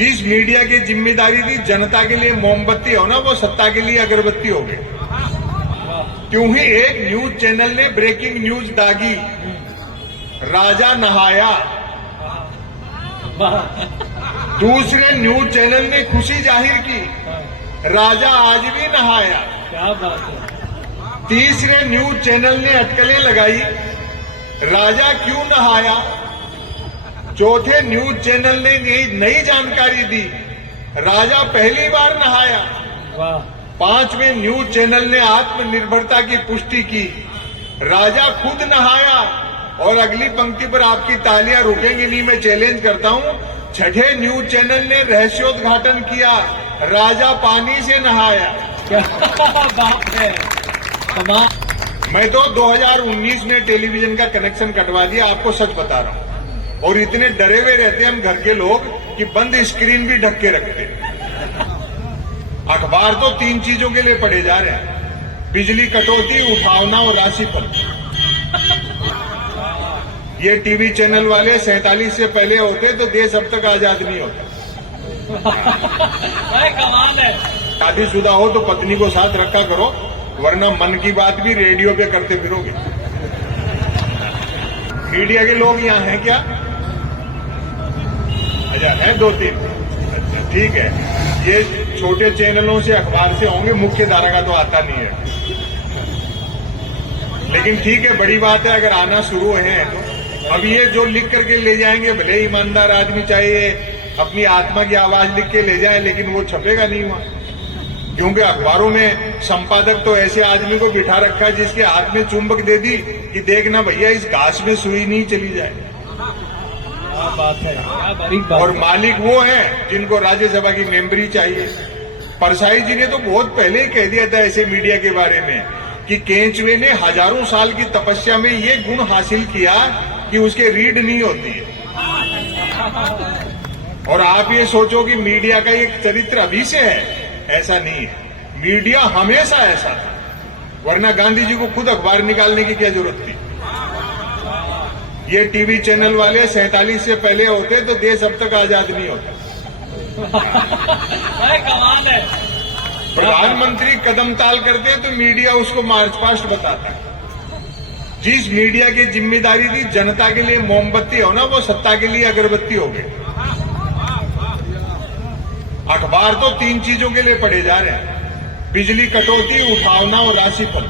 जिस मीडिया की जिम्मेदारी थी जनता के लिए मोमबत्ती हो ना, वो सत्ता के लिए अगरबत्ती हो गई। क्यों ही एक न्यूज चैनल ने ब्रेकिंग न्यूज दागी, राजा नहाया। दूसरे न्यूज चैनल ने खुशी जाहिर की, राजा आज भी नहाया। क्या बात है। तीसरे न्यूज चैनल ने अटकलें लगाई, राजा क्यों नहाया। चौथे न्यूज चैनल ने नई जानकारी दी, राजा पहली बार नहाया। वाह। पांचवें न्यूज चैनल ने आत्मनिर्भरता की पुष्टि की, राजा खुद नहाया। और अगली पंक्ति पर आपकी तालियां रुकेंगी नहीं, मैं चैलेंज करता हूं। छठे न्यूज चैनल ने रहस्योद्घाटन किया, राजा पानी से नहाया। क्या बात है। मैं तो 2019 में टेलीविजन का कनेक्शन कटवा दिया, आपको सच बता रहा हूं। और इतने डरे हुए रहते हम घर के लोग कि बंद स्क्रीन भी ढक के रखते। अखबार तो 3 चीजों के लिए पढ़े जा रहे हैं, बिजली कटौती, उठावना और राशिफल। ये टीवी चैनल वाले 47 से पहले होते तो देश अब तक आजाद नहीं होता। कमाल है। शादीशुदा हो तो पत्नी को साथ रखा करो, वरना मन की बात भी रेडियो पे करते फिरोगे। मीडिया के लोग यहाँ हैं क्या? अच्छा है 2-3। अच्छा ठीक है, ये छोटे चैनलों से अखबार से होंगे, मुख्य धारा का तो आता नहीं है। लेकिन ठीक है, बड़ी बात है अगर आना शुरू है तो। अब ये जो लिख करके ले जाएंगे, भले ईमानदार आदमी चाहिए अपनी आत्मा की आवाज लिख के ले जाए, लेकिन वो छपेगा नहीं वहां। क्योंकि अखबारों में संपादक तो ऐसे आदमी को बिठा रखा है जिसके हाथ में चुंबक दे दी कि देखना भैया इस घास में सुई नहीं चली जाए। क्या बात है, क्या बारीक बात। और मालिक वो हैं जिनको राज्यसभा की मेंबरी चाहिए। परसाई जी ने तो बहुत पहले ही कह दिया था ऐसे मीडिया के बारे में कि केंचुए ने हजारों साल की तपस्या में ये गुण हासिल किया कि उसके रीढ़ नहीं होती है। और आप ये सोचो कि मीडिया का एक चरित्र अभी से है, ऐसा नहीं है। मीडिया हमेशा ऐसा था, वरना गांधी जी को खुद अखबार निकालने की क्या जरूरत थी। ये टीवी चैनल वाले 47 से पहले होते तो देश अब तक आजाद नहीं होता। कमाल है। प्रधानमंत्री कदम ताल करते तो मीडिया उसको मार्च पास्ट बताता। जिस मीडिया की जिम्मेदारी थी जनता के लिए मोमबत्ती हो ना, वो सत्ता के लिए अगरबत्ती हो गई। अखबार तो 3 चीजों के लिए पढ़े जा रहे हैं, बिजली कटौती, उठावना और राशिफल।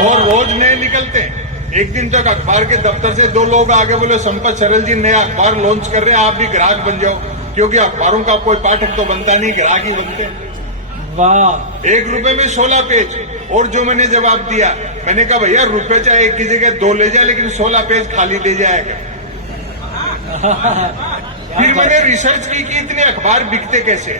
और रोज नए निकलते हैं। एक दिन तक अखबार के दफ्तर से 2 लोग आगे बोले, संपत सरल जी नया अखबार लॉन्च कर रहे हैं, आप भी ग्राहक बन जाओ। क्योंकि अखबारों का कोई पाठक तो बनता नहीं, ग्राहक ही बनते हैं। वाह। 1 रुपए में 16 पेज। और जो मैंने जवाब दिया, मैंने कहा भैया रुपए चाहे 1 की जगह 2 ले जाए, लेकिन 16 पेज खाली दे जाएगा। फिर मैंने रिसर्च की कि इतने अखबार बिकते कैसे।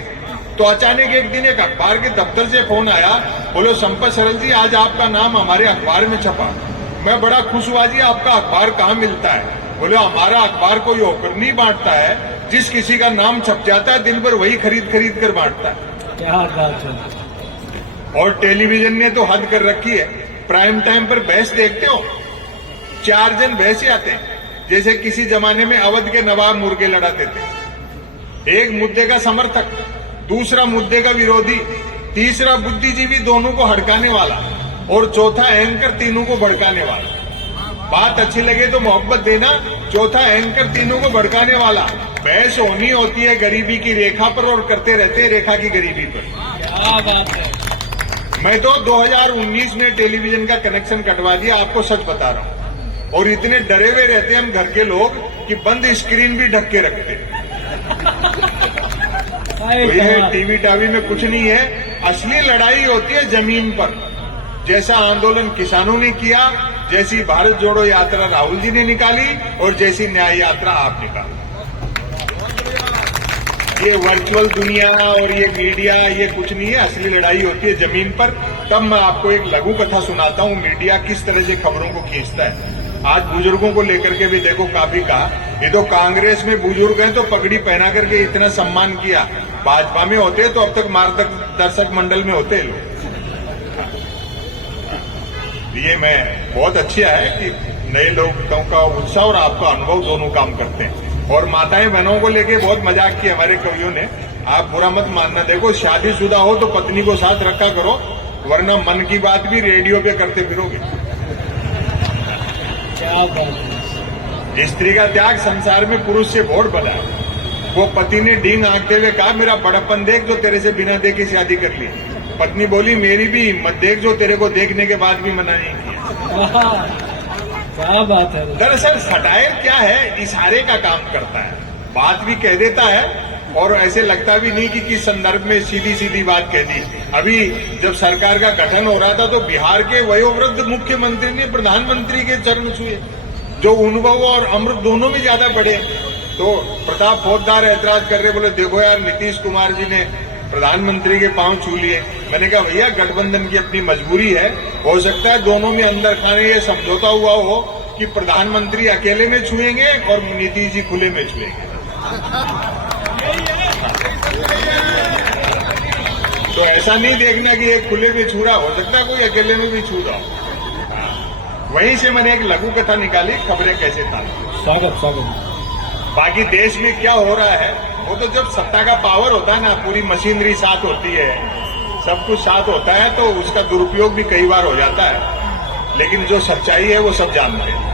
तो अचानक एक दिन एक अखबार के दफ्तर से फोन आया, बोलो संपत सरल जी आज आपका नाम हमारे अखबार में छपा। मैं बड़ा खुश हुआ, जी आपका अखबार कहाँ मिलता है? बोले हमारा अखबार कोई होकर नहीं बांटता है, जिस किसी का नाम छप जाता है दिन भर वही खरीद खरीद कर बांटता है। क्या बात है। और टेलीविजन ने तो हद कर रखी है, प्राइम टाइम पर बहस देखते हो, 4 जन बहसे आते हैं। जैसे किसी जमाने में अवध के नवाब मुर्गे लड़ाते थे। एक मुद्दे का समर्थक, दूसरा मुद्दे का विरोधी, तीसरा बुद्धिजीवी दोनों को हड़काने वाला, और चौथा एंकर तीनों को भड़काने वाला। बात अच्छी लगे तो मोहब्बत देना, चौथा एंकर तीनों को भड़काने वाला। बहस होनी होती है गरीबी की रेखा पर और करते रहते हैं रेखा की गरीबी पर। क्या बात है। मैं तो 2019 में टेलीविजन का कनेक्शन कटवा दिया, आपको सच बता रहा हूं। और इतने डरे हुए रहते हम घर के लोग कि बंद स्क्रीन भी ढक के रखते। तो यह टीवी टावी में कुछ नहीं है, असली लड़ाई होती है जमीन पर। जैसा आंदोलन किसानों ने किया, जैसी भारत जोड़ो यात्रा राहुल जी ने निकाली, और जैसी न्याय यात्रा आप निकाली। ये वर्चुअल दुनिया और ये मीडिया ये कुछ नहीं है, असली लड़ाई होती है जमीन पर। तब मैं आपको एक लघु कथा सुनाता हूं, मीडिया किस तरह से खबरों को खींचता है। आज बुजुर्गों को लेकर के भी देखो काफी कहा, ये तो कांग्रेस में बुजुर्ग हैं तो पगड़ी पहना करके इतना सम्मान किया, भाजपा में होते तो अब तक मार्गदर्शक मंडल में होते लोग। ये मैं बहुत अच्छा है कि नए लोगों का उत्साह और आपका अनुभव दोनों काम करते हैं। और माताएं बहनों को लेके बहुत मजाक किया हमारे कवियों ने। आप बुरा मत मानना, देखो शादीशुदा हो तो पत्नी को साथ रखा करो, वरना मन की बात भी रेडियो पे करते फिरोगे। क्या बात है। स्त्री का त्याग संसार में पुरुष से बहुत बड़ा है। वो पति ने डींग आंकते हुए कहा, मेरा बड़प्पन देख जो तेरे से बिना देखे शादी कर ली। पत्नी बोली, मेरी भी हिम्मत देख जो तेरे को देखने के बाद भी मना नहीं किया। वाह, क्या बात है। दरअसल सटायर क्या है, इशारे का काम करता है, बात भी कह देता है और ऐसे लगता भी नहीं कि किस संदर्भ में सीधी सीधी बात कह दी। अभी जब सरकार का गठन हो रहा था तो बिहार के वयोवृद्ध मुख्यमंत्री ने प्रधानमंत्री के चरण छुए, जो अनुभव और अमृत दोनों में ज्यादा बढ़े। तो प्रताप पोद्दार ऐतराज कर रहे, बोले देखो यार नीतीश कुमार जी ने प्रधानमंत्री के पांव छू लिए। मैंने कहा भैया गठबंधन की अपनी मजबूरी है, हो सकता है दोनों में अंदर खाने ये समझौता हुआ हो कि प्रधानमंत्री अकेले में छुएंगे और नीतीश जी खुले में छुएंगे। तो ऐसा नहीं देखना कि एक खुले में छू रहा, हो सकता है कोई अकेले में भी छू रहा हो। वहीं से मैंने एक लघु कथा निकाली, खबरें कैसे ताली। स्वागत। बाकी देश में क्या हो रहा है, वो तो जब सत्ता का पावर होता है ना, पूरी मशीनरी साथ होती है, सब कुछ साथ होता है, तो उसका दुरुपयोग भी कई बार हो जाता है। लेकिन जो सच्चाई है वो सब जानते हैं।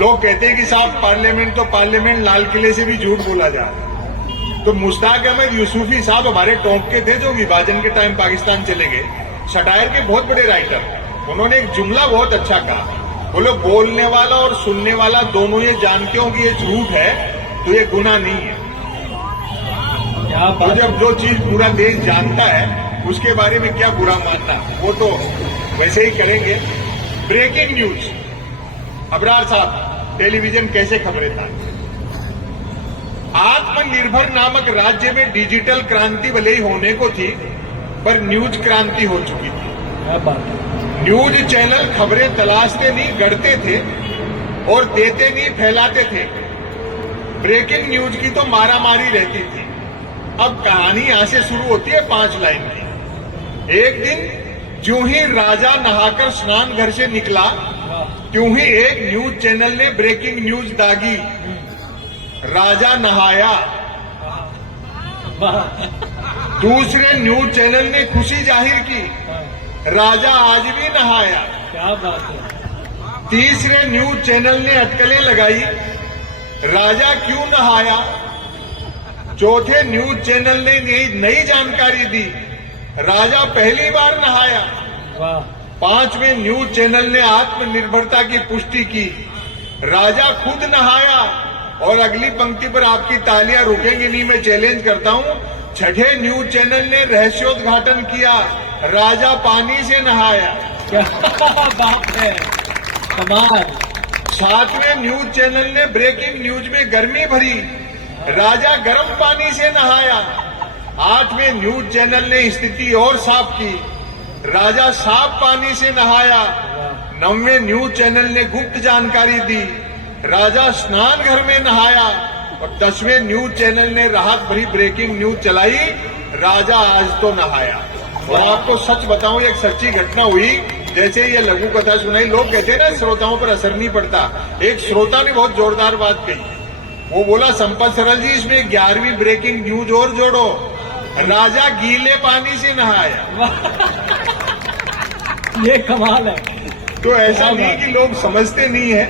लोग कहते हैं कि साहब पार्लियामेंट तो पार्लियामेंट, लाल किले से भी झूठ बोला जा रहा है। तो मुश्ताक अहमद यूसुफी साहब हमारे टॉप के थे, जो विभाजन के टाइम पाकिस्तान चले गए, सटायर के बहुत बड़े राइटर। उन्होंने एक जुमला बहुत अच्छा कहा, बोले बोलने वाला और सुनने वाला दोनों ये जानते हो कि ये झूठ है तो ये गुनाह नहीं है। क्या और बात। जब जो चीज पूरा देश जानता है उसके बारे में क्या बुरा मानना, वो तो वैसे ही करेंगे। ब्रेकिंग न्यूज, अबरार साहब टेलीविजन कैसे खबरें था। आत्मनिर्भर नामक राज्य में डिजिटल क्रांति भले ही होने को थी, पर न्यूज क्रांति हो चुकी थी। क्या बात है। न्यूज चैनल खबरें तलाशते नहीं, गढ़ते थे और देते नहीं, फैलाते थे। ब्रेकिंग न्यूज की तो मारामारी रहती थी। अब कहानी यहां से शुरू होती है 5 लाइन की। एक दिन ज्यों ही राजा नहाकर स्नान घर से निकला, त्यों ही एक न्यूज चैनल ने ब्रेकिंग न्यूज दागी, राजा नहाया। वाह, दूसरे न्यूज चैनल ने खुशी जाहिर की, राजा आज भी नहाया। क्या बात है। तीसरे न्यूज चैनल ने अटकलें लगाई, राजा क्यों नहाया। चौथे न्यूज चैनल ने नई जानकारी दी, राजा पहली बार नहाया। वाह, 5वें न्यूज चैनल ने आत्मनिर्भरता की पुष्टि की, राजा खुद नहाया। और अगली पंक्ति पर आपकी तालियां रुकेंगी नहीं, मैं चैलेंज करता हूं। 6ठे न्यूज चैनल ने रहस्योद्घाटन किया, राजा पानी से नहाया। क्या बात है, कमाल। 7वें न्यूज चैनल ने ब्रेकिंग न्यूज में गर्मी भरी, राजा गर्म पानी से नहाया। 8वें न्यूज चैनल ने स्थिति और साफ की, राजा साफ पानी से नहाया। 9वें न्यूज चैनल ने गुप्त जानकारी दी, राजा स्नान घर में नहाया। और 10वें न्यूज चैनल ने राहत भरी ब्रेकिंग न्यूज चलाई, राजा आज तो नहाया। और आपको सच बताऊं, एक सच्ची घटना हुई। जैसे ये लघु कथा सुनाई, लोग कहते हैं ना श्रोताओं पर असर नहीं पड़ता। एक श्रोता ने बहुत जोरदार बात कही, वो बोला संपत सरल जी इसमें 11वीं ब्रेकिंग न्यूज और जोड़ो, राजा गीले पानी से नहाया। ये कमाल है। तो ऐसा नहीं कि लोग समझते नहीं है,